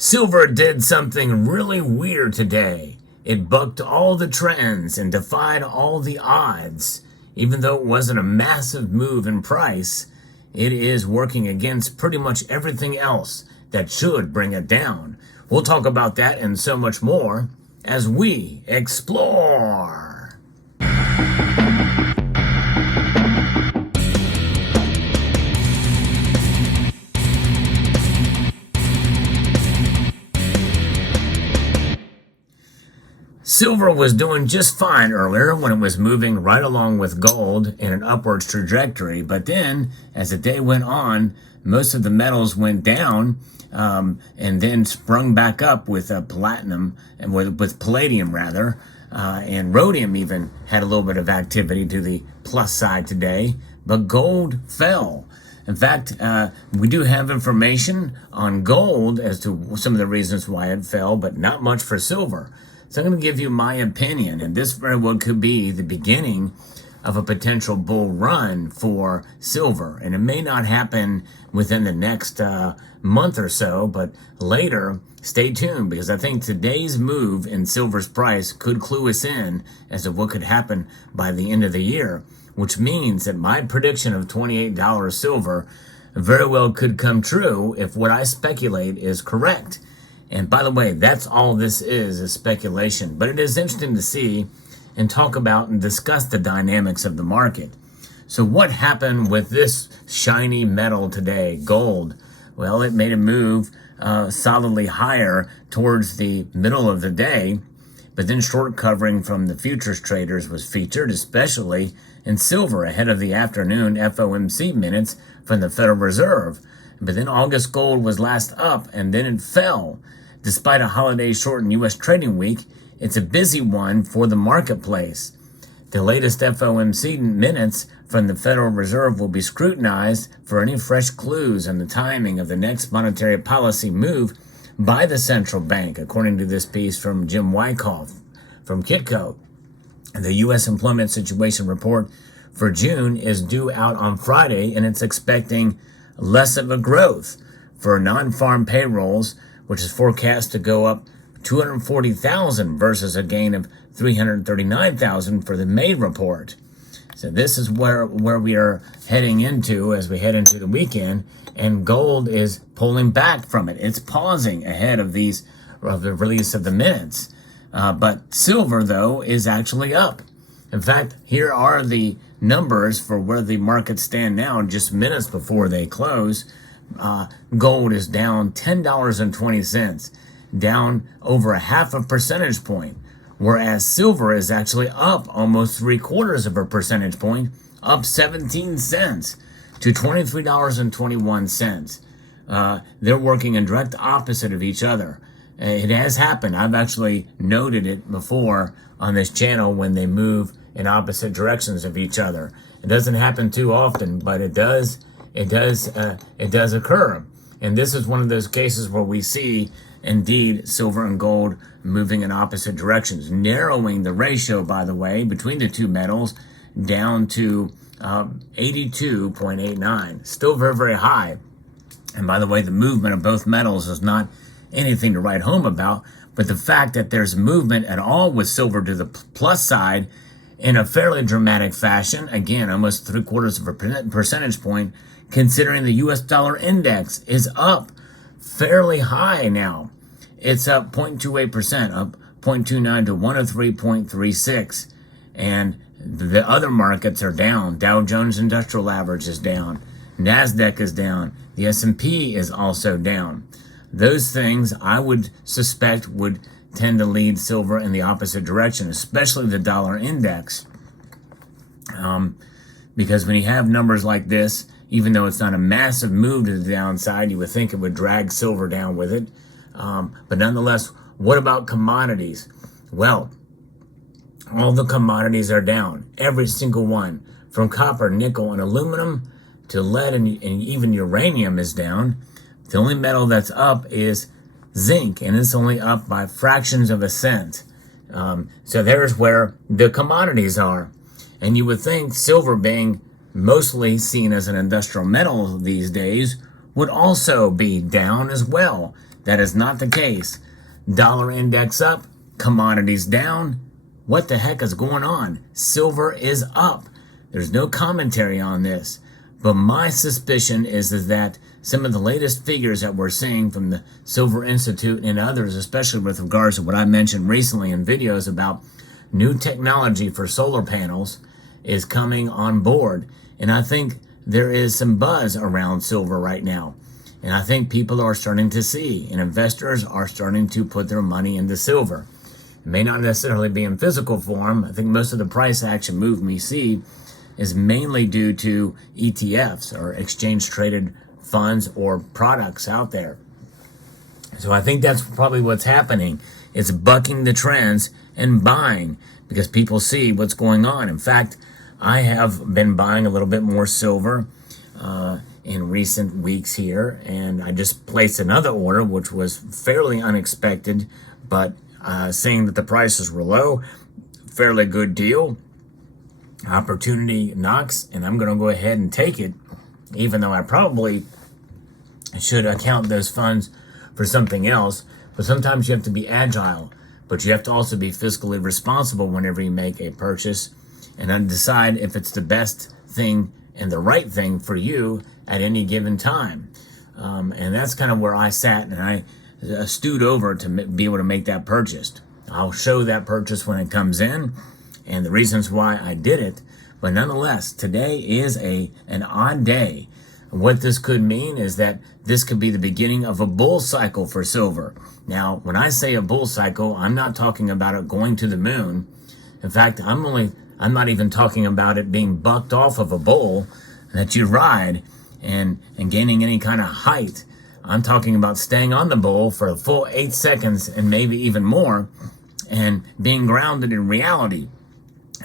Silver did something really weird today. It bucked all the trends and defied all the odds. Even though it wasn't a massive move in price, it is working against pretty much everything else that should bring it down. We'll talk about that and so much more as we explore. Silver was doing just fine earlier when it was moving right along with gold in an upwards trajectory. But then, as the day went on, most of the metals went down and then sprung back up with platinum and with palladium rather. And rhodium even had a little bit of activity to the plus side today. But gold fell. In fact, we do have information on gold as to some of the reasons why it fell, but not much for silver. So I'm going to give you my opinion, and this very well could be the beginning of a potential bull run for silver. And it may not happen within the next month or so, but later, stay tuned, because I think today's move in silver's price could clue us in as to what could happen by the end of the year, which means that my prediction of $28 silver very well could come true if what I speculate is correct. And by the way, that's all this is speculation. But it is interesting to see and talk about and discuss the dynamics of the market. So what happened with this shiny metal today, gold? Well, it made a move solidly higher towards the middle of the day, but then short covering from the futures traders was featured, especially in silver ahead of the afternoon FOMC minutes from the Federal Reserve. But then August gold was last up and then it fell. Despite a holiday-shortened U.S. trading week, it's a busy one for the marketplace. The latest FOMC minutes from the Federal Reserve will be scrutinized for any fresh clues on the timing of the next monetary policy move by the central bank, according to this piece from Jim Wyckoff from Kitco. The U.S. Employment Situation Report for June is due out on Friday, and it's expecting less of a growth for non-farm payrolls, which is forecast to go up 240,000 versus a gain of 339,000 for the May report. So this is where we are heading into as we head into the weekend, and gold is pulling back from it. It's pausing ahead of the release of the minutes. But silver, though, is actually up. In fact, here are the numbers for where the markets stand now, just minutes before they close. Gold is down $10.20, down over a half a percentage point, whereas silver is actually up almost 3/4 of a percentage point, up 17 cents to $23.21. They're working in direct opposite of each other. It has happened. I've actually noted it before on this channel when they move in opposite directions of each other. It doesn't happen too often, but it does occur. And this is one of those cases where we see, indeed, silver and gold moving in opposite directions, narrowing the ratio, by the way, between the two metals down to 82.89. Still very, very high. And by the way, the movement of both metals is not anything to write home about, but the fact that there's movement at all with silver to the plus side in a fairly dramatic fashion, again, almost 3/4 of a percentage point, considering the U.S. dollar index is up fairly high now. It's up 0.28%, up 0.29 to 103.36. And the other markets are down. Dow Jones Industrial Average is down. NASDAQ is down. The S&P is also down. Those things I would suspect would tend to lead silver in the opposite direction, especially the dollar index. Because when you have numbers like this, even though it's not a massive move to the downside, you would think it would drag silver down with it. But nonetheless, what about commodities? Well, all the commodities are down, every single one, from copper, nickel, and aluminum to lead, and even uranium is down. The only metal that's up is zinc, and it's only up by fractions of a cent. So there's where the commodities are. And you would think silver, being mostly seen as an industrial metal these days, would also be down as well. that is not the case. Dollar index up, commodities down. What the heck is going on? Silver is up. There's no commentary on this. But my suspicion is that some of the latest figures that we're seeing from the Silver Institute and others, especially with regards to what I mentioned recently in videos about new technology for solar panels, is coming on board. And I think there is some buzz around silver right now. And I think people are starting to see, and investors are starting to put their money into silver. It may not necessarily be in physical form. I think most of the price action move we see is mainly due to ETFs, or exchange traded funds or products out there. So I think that's probably what's happening. It's bucking the trends and buying because people see what's going on. In fact, I have been buying a little bit more silver in recent weeks here, and I just placed another order, which was fairly unexpected, but seeing that the prices were low, fairly good deal. Opportunity knocks, and I'm going to go ahead and take it, even though I probably should account those funds for something else. But sometimes you have to be agile, but you have to also be fiscally responsible whenever you make a purchase and then decide if it's the best thing and the right thing for you at any given time. And that's kind of where I sat, and I stewed over to be able to make that purchase. I'll show that purchase when it comes in and the reasons why I did it. But nonetheless, today is an odd day. What this could mean is that this could be the beginning of a bull cycle for silver. Now, when I say a bull cycle, I'm not talking about it going to the moon. In fact, I'm not even talking about it being bucked off of a bull that you ride and gaining any kind of height. I'm talking about staying on the bull for a full 8 seconds and maybe even more and being grounded in reality.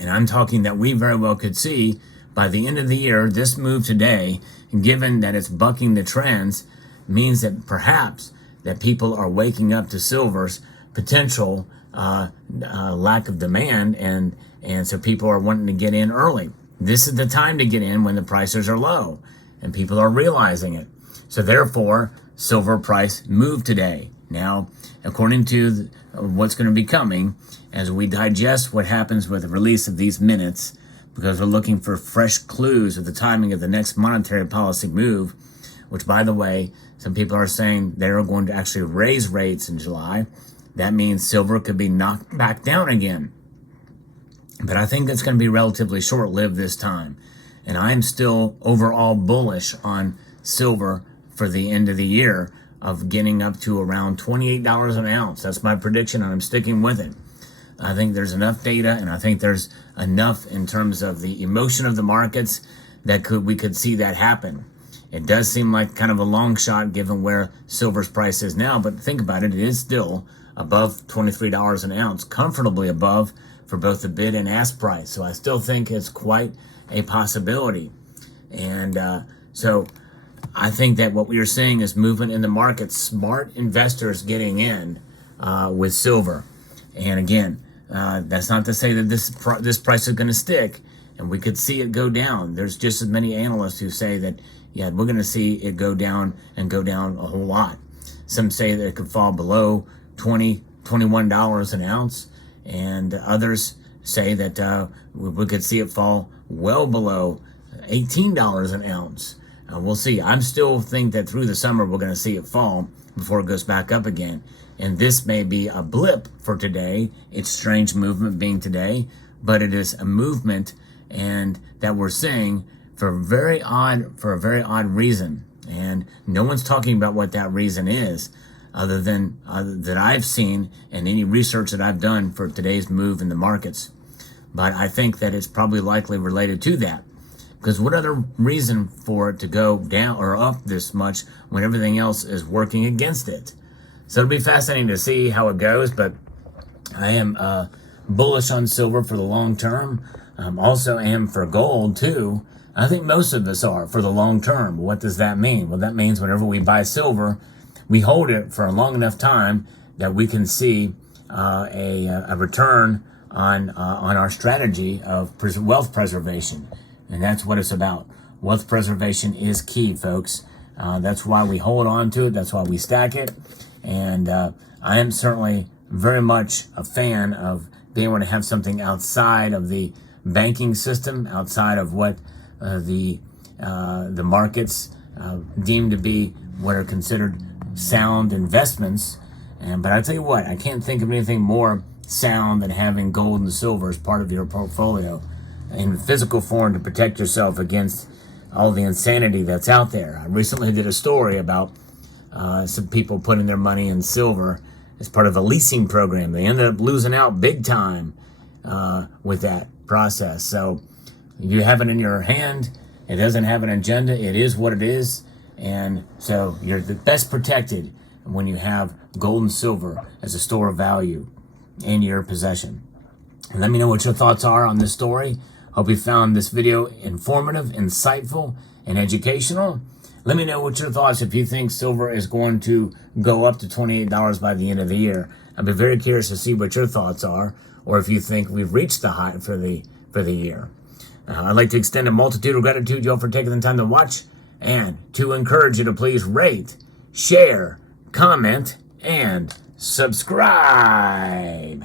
And I'm talking that we very well could see by the end of the year, this move today, given that it's bucking the trends, means that perhaps that people are waking up to silver's potential lack of demand, and so people are wanting to get in early. This is the time to get in when the prices are low, and people are realizing it. So therefore, silver price moved today. Now, according to what's going to be coming, as we digest what happens with the release of these minutes, because we're looking for fresh clues of the timing of the next monetary policy move, which, by the way, some people are saying they're going to actually raise rates in July. That means silver could be knocked back down again. But I think it's going to be relatively short-lived this time. And I'm still overall bullish on silver for the end of the year, of getting up to around $28 an ounce. That's my prediction, and I'm sticking with it. I think there's enough data, and I think there's enough in terms of the emotion of the markets that we could see that happen. It does seem like kind of a long shot given where silver's price is now, but think about it, it is still above $23 an ounce, comfortably above for both the bid and ask price. So I still think it's quite a possibility. And so I think that what we are seeing is movement in the market, smart investors getting in with silver. And again, that's not to say that this price is going to stick, and we could see it go down. There's just as many analysts who say that, yeah, we're going to see it go down and go down a whole lot. Some say that it could fall below $21 an ounce, and others say that we could see it fall well below $18 an ounce. We'll see. I still think that through the summer we're going to see it fall before it goes back up again. And this may be a blip for today. It's strange movement being today, but it is a movement and that we're seeing for a very odd reason. And no one's talking about what that reason is, other than that I've seen and any research that I've done for today's move in the markets. But I think that it's probably likely related to that. Because what other reason for it to go down or up this much when everything else is working against it? So it'll be fascinating to see how it goes, but I am bullish on silver for the long term. Also am for gold too. I think most of us are for the long term. What does that mean? Well, that means whenever we buy silver, we hold it for a long enough time that we can see a return on our strategy of wealth preservation. And that's what it's about. Wealth preservation is key, folks. That's why we hold on to it. That's why we stack it. And I am certainly very much a fan of being able to have something outside of the banking system, outside of what the markets deem to be what are considered sound investments. But I tell you what, I can't think of anything more sound than having gold and silver as part of your portfolio in physical form to protect yourself against all the insanity that's out there. I recently did a story about some people putting their money in silver as part of a leasing program. They ended up losing out big time with that process. So you have it in your hand. It doesn't have an agenda. It is what it is. And so you're the best protected when you have gold and silver as a store of value in your possession. And let me know what your thoughts are on this story. Hope you found this video informative, insightful, and educational. Let me know what your thoughts if you think silver is going to go up to $28 by the end of the year. I'd be very curious to see what your thoughts are, or if you think we've reached the high for the year. I'd like to extend a multitude of gratitude to you all for taking the time to watch, and to encourage you to please rate, share, comment, and subscribe.